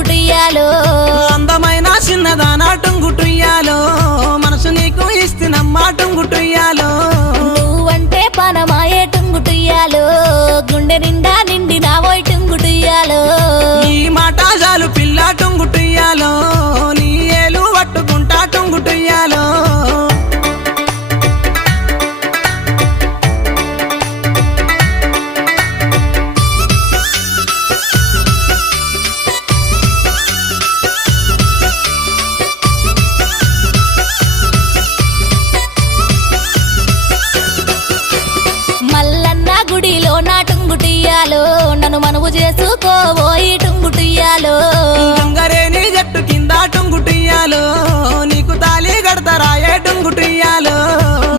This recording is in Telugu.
టుంగుటుయ్యాలో అందమైన చిన్నదానా టుంగుటుయ్యాలో మనసు నీకు ఇస్తున్నమ్మా టుంగుటుయ్యాలో నువ్వంటే పనమాయే టుంగుటుయ్యాలో గుండె నిండా నిండి నావోయ్ టుంగుటుయ్యాలో ఈ మాట చాలు పిల్ల టుంగుటుయ్యాలో నీ ఏలు పట్టుకుంటా టుంగుటుయ్యాలో మల్లన్న గుడిలో నా టుంగుటుయ్యాలో నన్ను మనవు చేసుకోబోయి టుంగుటుయ్యాలో గంగరేని జట్టు కింద టుంగుటుయ్యాలో నీకు తాళి కడతారాయే టుంగుటుయ్యాలో